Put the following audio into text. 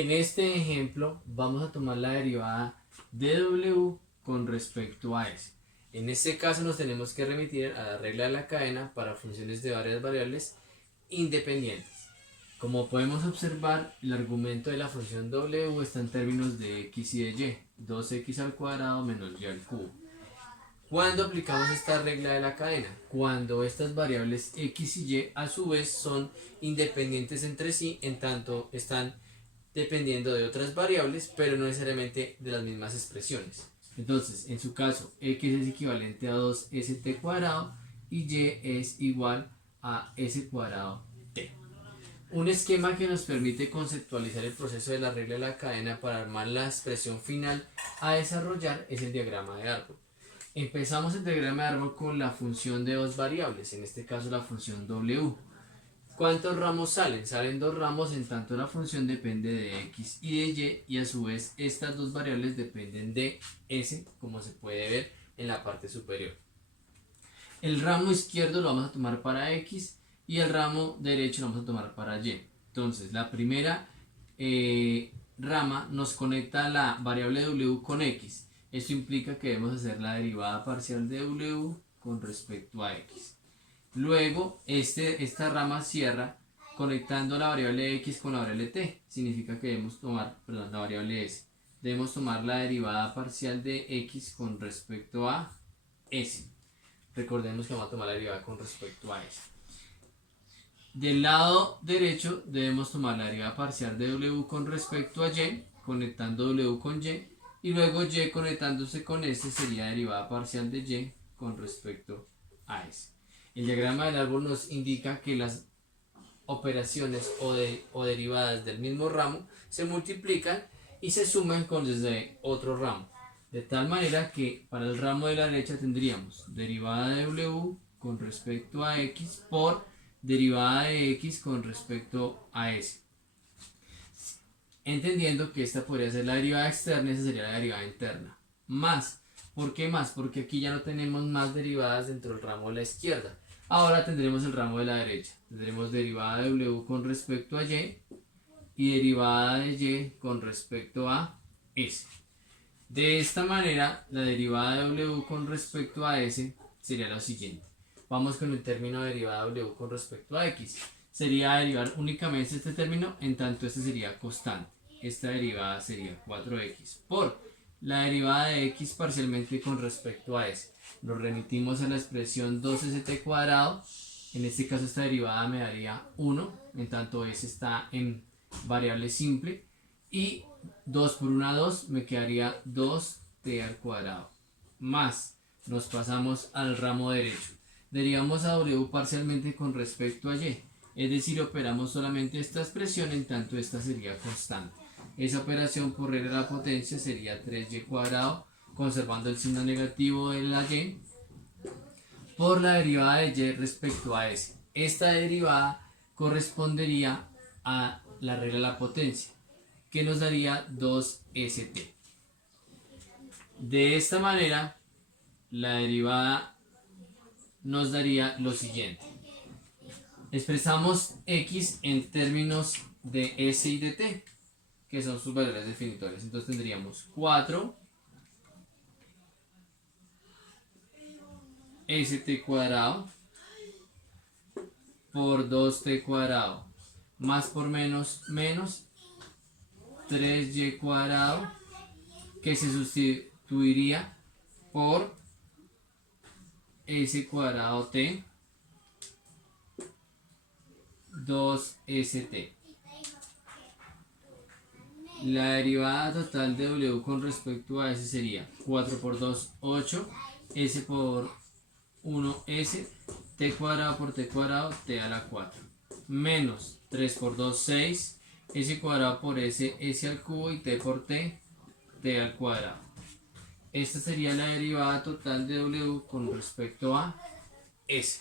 En este ejemplo vamos a tomar la derivada de W con respecto a S. En este caso nos tenemos que remitir a la regla de la cadena para funciones de varias variables independientes. Como podemos observar, el argumento de la función W está en términos de x y de y, 2x al cuadrado menos y al cubo. ¿Cuándo aplicamos esta regla de la cadena? Cuando estas variables x y y a su vez son independientes entre sí, en tanto están dependiendo de otras variables, pero no necesariamente de las mismas expresiones. Entonces, en su caso, x es equivalente a 2st cuadrado y y es igual a s cuadrado t. Un esquema que nos permite conceptualizar el proceso de la regla de la cadena para armar la expresión final a desarrollar es el diagrama de árbol. Empezamos el diagrama de árbol con la función de dos variables, en este caso la función w. ¿Cuántos ramos salen? Salen dos ramos, en tanto la función depende de x y de y a su vez estas dos variables dependen de s, como se puede ver en la parte superior. El ramo izquierdo lo vamos a tomar para x y el ramo derecho lo vamos a tomar para y. Entonces la primera rama nos conecta la variable w con x. Esto implica que debemos hacer la derivada parcial de w con respecto a x. Luego, esta rama cierra conectando la variable x con la variable t. Significa que debemos tomar, perdón, la variable s. Debemos tomar la derivada parcial de x con respecto a s. Recordemos que vamos a tomar la derivada con respecto a s. Del lado derecho debemos tomar la derivada parcial de w con respecto a y, conectando w con y. Y luego y conectándose con s sería derivada parcial de y con respecto a s. El diagrama del árbol nos indica que las operaciones o derivadas del mismo ramo se multiplican y se suman con desde otro ramo. De tal manera que para el ramo de la derecha tendríamos derivada de w con respecto a x por derivada de x con respecto a s. Entendiendo que esta podría ser la derivada externa y esa sería la derivada interna. Más. ¿Por qué más? Porque aquí ya no tenemos más derivadas dentro del ramo de la izquierda. Ahora tendremos el ramo de la derecha. Tendremos derivada de w con respecto a y y derivada de y con respecto a s. De esta manera, la derivada de w con respecto a s sería lo siguiente. Vamos con el término de derivada de w con respecto a x. Sería derivar únicamente este término, en tanto este sería constante. Esta derivada sería 4x por la derivada de x parcialmente con respecto a s. Nos remitimos a la expresión 2st cuadrado. En este caso esta derivada me daría 1, en tanto s está en variable simple. Y 2 por 1, 2, me quedaría 2t al cuadrado. Más, nos pasamos al ramo derecho. Derivamos a w parcialmente con respecto a y. Es decir, operamos solamente esta expresión, en tanto esta sería constante. Esa operación por regla de la potencia sería 3y cuadrado, conservando el signo negativo de la y, por la derivada de y respecto a s. Esta derivada correspondería a la regla de la potencia, que nos daría 2st. De esta manera, la derivada nos daría lo siguiente. Expresamos x en términos de s y de t, que son sus valores definitorios. Entonces tendríamos 4 st cuadrado por 2t cuadrado más por menos 3y cuadrado, que se sustituiría por s cuadrado t 2st. La derivada total de w con respecto a s sería 4 por 2, 8, s por 1, s, t cuadrado por t cuadrado, t a la 4, menos 3 por 2, 6, s cuadrado por s, s al cubo y t por t, t al cuadrado. Esta sería la derivada total de w con respecto a s.